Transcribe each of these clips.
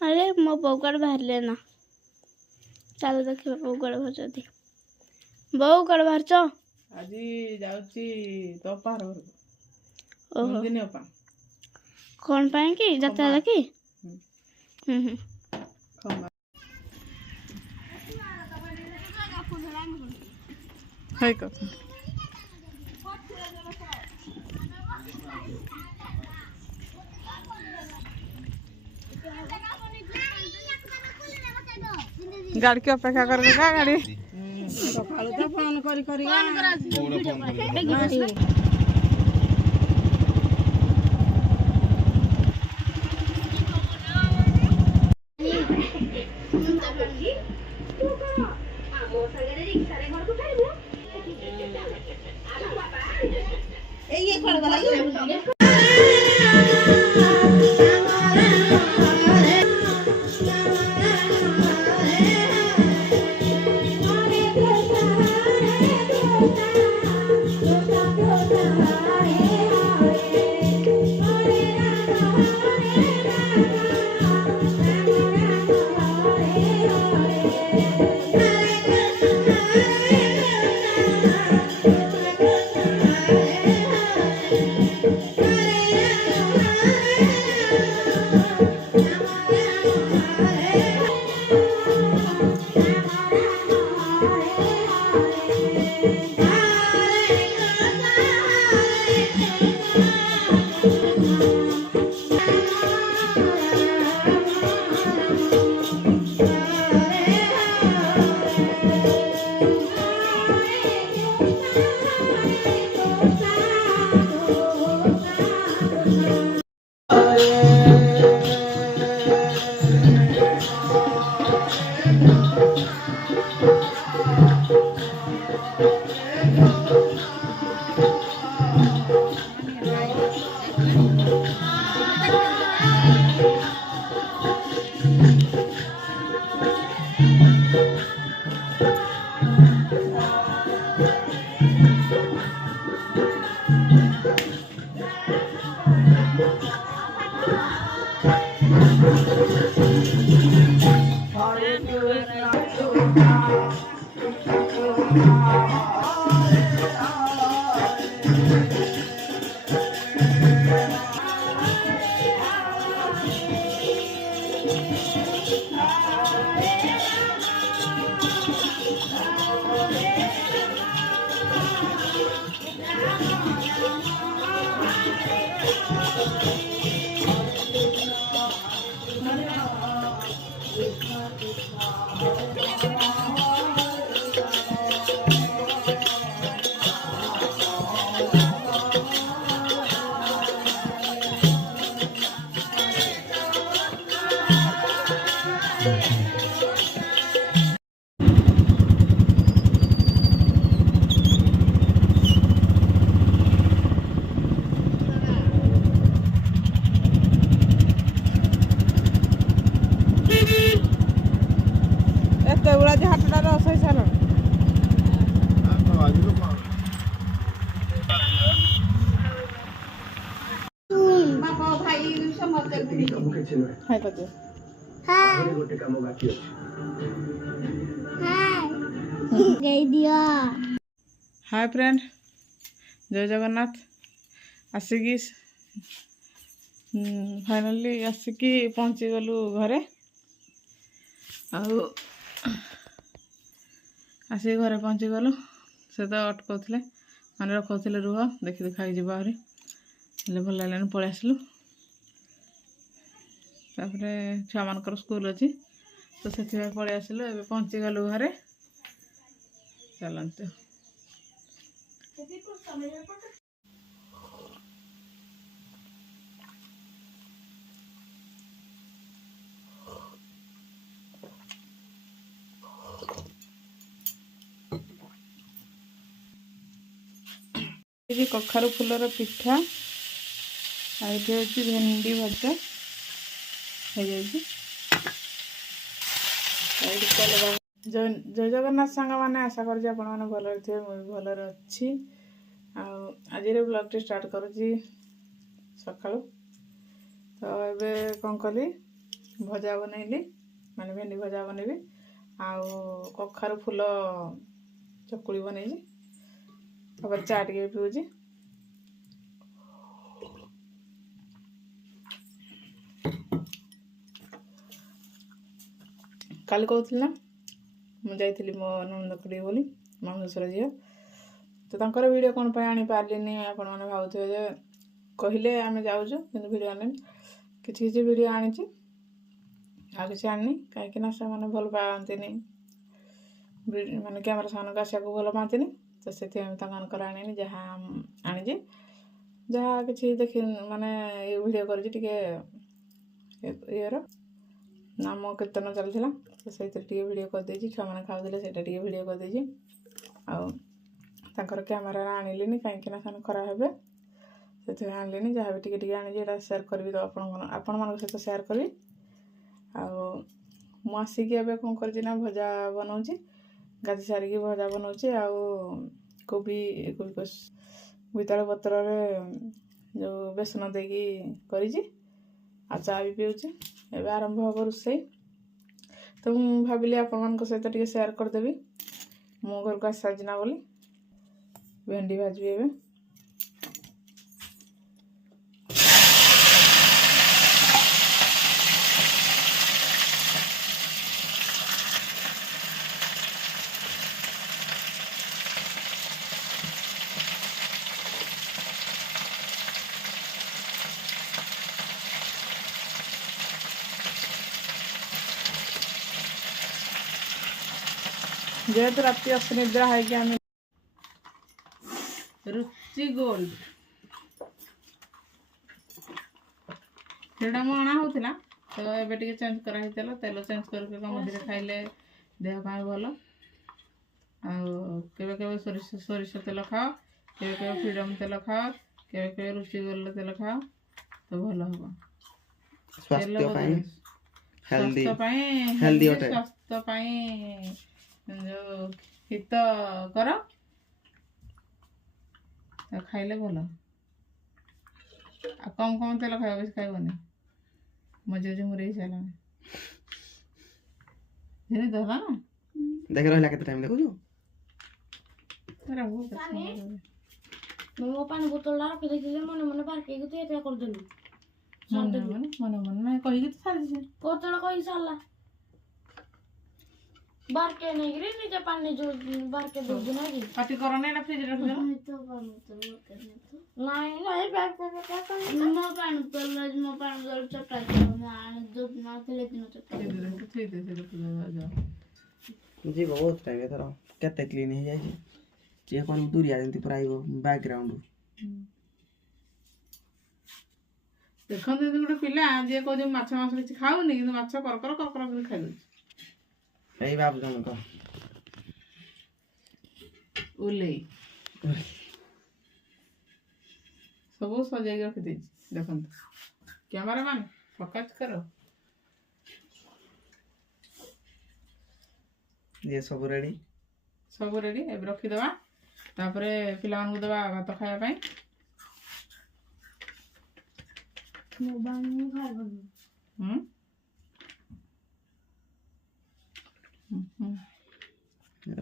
अरे मो बो कुआड़े बाहर ना चलो देखिए बो कुआड़े बाहर बो कुआड़े बाहर च आज जाऊँगी तो पार ओहो नंदिनी अपा कौन पाए कि जाता है कि खमा हाय कथा गाड़ी की अपेक्षा करके का गाड़ी सकाळू तो फोन करी करी ये कोण गला हाय कथा हाय फ्रेंड जय जगन्नाथ आसिकी फाइनली आसिकी पहुँची गलु घरे आसिक घरे पहुँची गलु से तो अटकाउले मैंने रखाऊे रुह देखी देखाई जा हेल्ले भल लगे पलि आसलु तापर छुआ मानकर स्कूल अच्छी तो से पलि आसलु ए पहुँची गलु घरे चलते ये कखारु फूलर पिठा ये हूँ भेंडी भजा हो जय जगन्नाथ सांग मैंने आशा कर भल थे भलर अच्छी आज ब्लॉग टी स्टार्ट करुँची सका तो ये कौन कली ଭଜା ବନେଇଲି, ମାନେ ଭେଣ୍ଡି ଭଜା ବନେଇବି, ଆଉ କଖାରୁ ଫୁଲ ଚକୁଳି ବନେଇଛି, ତାପରେ ଚା ଟିକେ ପିଉଛି। କାଲି କହୁଥିଲି ନା ମୁଁ ଯାଇଥିଲି ମୋ ନଣନ୍ଦ ଖୁଡି ବୋଲି, ମାମୁଁ ଶ୍ୱଶୁର ଝିଅ, ତ ତାଙ୍କର ଭିଡ଼ିଓ କ'ଣ ପାଇଁ ଆଣିପାରିଲିନି ଆପଣମାନେ ଭାବୁଥିବେ ଯେ, କହିଲେ ଆମେ ଯାଉଛୁ କିନ୍ତୁ ଭିଡ଼ିଓ ଆଣିନି। କିଛି କିଛି ଭିଡ଼ିଓ ଆଣିଛି, ଆଉ କିଛି ଆଣିନି, କାହିଁକିନା ସେମାନେ ଭଲ ପାଆନ୍ତିନି, ମାନେ କ୍ୟାମେରା ସାମନାକୁ ଆସିବାକୁ ଭଲ ପାଆନ୍ତିନି, ତ ସେଥିପାଇଁ ତାଙ୍କର ଆଣିନି। ଯାହା ଆଣିଛି, ଯାହା କିଛି ଦେଖି ମାନେ ଏ ଭିଡ଼ିଓ କରିଛି ଟିକେ ଇଏର ନାମ କୀର୍ତ୍ତନ ଚାଲିଥିଲା, ତ ସେଇଥିରେ ଟିକେ ଭିଡ଼ିଓ କରିଦେଇଛି। ଛୁଆମାନେ ଖାଉଥିଲେ ସେଇଟା ଟିକେ ଭିଡ଼ିଓ କରିଦେଇଛି। ଆଉ ତାଙ୍କର କ୍ୟାମେରା ଆଣିଲିନି କାହିଁକିନା ସେମାନେ ଖରାପ ହେବେ, ସେଥିପାଇଁ ଆଣିଲିନି। ଯାହା ବି ଟିକେ ଟିକେ ଆଣିଛି ଏଇଟା ସେୟାର କରିବି, ତ ଆପଣମାନଙ୍କ ସହିତ ସେୟାର କରିବି। ଆଉ ମୁଁ ଆସିକି ଏବେ କ'ଣ କରିଛି ନା ଭଜା ବନାଉଛି, ଗାଧି ସାରିକି ଭଜା ବନାଉଛି। ଆଉ କୋବି ବୋଇତାଳୁ ପତ୍ରରେ ଯେଉଁ ବେସନ ଦେଇକି କରିଛି, ଆଉ ଚା ବି ପିଉଛି। ଏବେ ଆରମ୍ଭ ହେବ ରୋଷେଇ, ତ ମୁଁ ଭାବିଲି ଆପଣମାନଙ୍କ ସହିତ ଟିକେ ସେୟାର କରିଦେବି ମୁଁ ଘରକୁ ଆସିସାରିଛି ନା ବୋଲି। ଭେଣ୍ଡି ଭାଜିବି ଏବେ। ଯେହେତୁ ରାତି ଅନିଦ୍ରା ହେଇକି ଆମେ ରୁଚି ଗୋଲ୍ଡ ସେଇଟା ମୁଁ ଅଣା ହେଉଥିଲା, ତ ଏବେ ଟିକେ ଚେଞ୍ଜ କରାହେଇଥିଲା। ତେଲ ଚେଞ୍ଜ କରିକି ମଝିରେ ଖାଇଲେ ଦେହ ପାଇଁ ଭଲ। ଆଉ କେବେ କେବେ ସୋରିଷ ତେଲ ଖାଅ, କେବେ କେବେ ଫ୍ରିଡମ୍ ତେଲ ଖାଅ, କେବେ କେବେ ରୁଚି ଗୋଲ୍ଡ ତେଲ ଖାଅ, ତ ଭଲ ହେବ। ତେଲ ସ୍ୱାସ୍ଥ୍ୟ ପାଇଁ ହେଲ୍ଦି, ସ୍ୱାସ୍ଥ୍ୟ ପାଇଁ ଯେଉଁ ହିତକର, ଖାଇଲେ ଭଲ। ଆଉ କମ୍ କମ୍ ତେଲ ଖାଇବ, ବେଶୀ ଖାଇବନି। ମଝିରେ ଝୁମୁରି ହେଇସାରିଲାଣି ଧର ନା ଦେଖି ରହିଲା କେତେ ଟାଇମ୍ ଦେଖୁଛୁ? ମୋ ପାଣି ବୋତଲଟା ରଖିଦେଇଥିଲେ ମନେ ମନେ ବାର୍କେଇକି ତୁ ଏଇଟା କରିଦେଲୁ। ମନେ ନାହିଁ କହିକି ତ ସାରିଛି। କେତେବେଳେ କହିକି ସାରିଲା? ବାର୍କେ ନେଇକିରି ନିଜେ ପାଣି ଯୋଉ ବାର୍କେ ଦଉଛି ନା କି? ପାଟି କରନି, ଏଇଟା ଫ୍ରିଜରେ ରଖିଦେଲ। ନାଇଁ ନାଇଁ ମୋ ପାଣି ବୋତଲ ଚଟା ଯୋଉଦିନ ଥିଲେ ଦିନ ଚଟା ଯିବ ବହୁତ ଟାଇମ୍ ଏଥର। କେତେ କ୍ଲିନ୍ ହେଇଯାଇଛି, ଯିଏ କ'ଣ ଦୁରିଆ ଯେମିତି ପୁରା ଆଇବ ବ୍ୟାକ୍ଗ୍ରାଉଣ୍ଡ। ଦେଖନ୍ତୁ ଯଦି ଗୋଟେ ପିଲା ଯିଏ କହୁଛି ମାଛ ମାଂସ କିଛି ଖାଉନି, କିନ୍ତୁ ମାଛ କର୍କର କରି ଖାଇଦଉଛି। ଏଇ ବାବୁ ଜଣକ ଉଲେଇ ସବୁ ସଜେଇକି ରଖିଦେଇଛି। ଦେଖନ୍ତୁ କ୍ୟାମେରାମ୍ୟାନ୍ ଫୋକସ୍ କର। ଇଏ ସବୁ ରେଡ଼ି, ସବୁ ରେଡ଼ି। ଏବେ ରଖିଦେବା, ତାପରେ ପିଲାମାନଙ୍କୁ ଦେବା ଭାତ ଖାଇବା ପାଇଁ।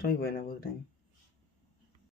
ରହିବ ଏଇନା ବହୁତ ଟାଇମ୍।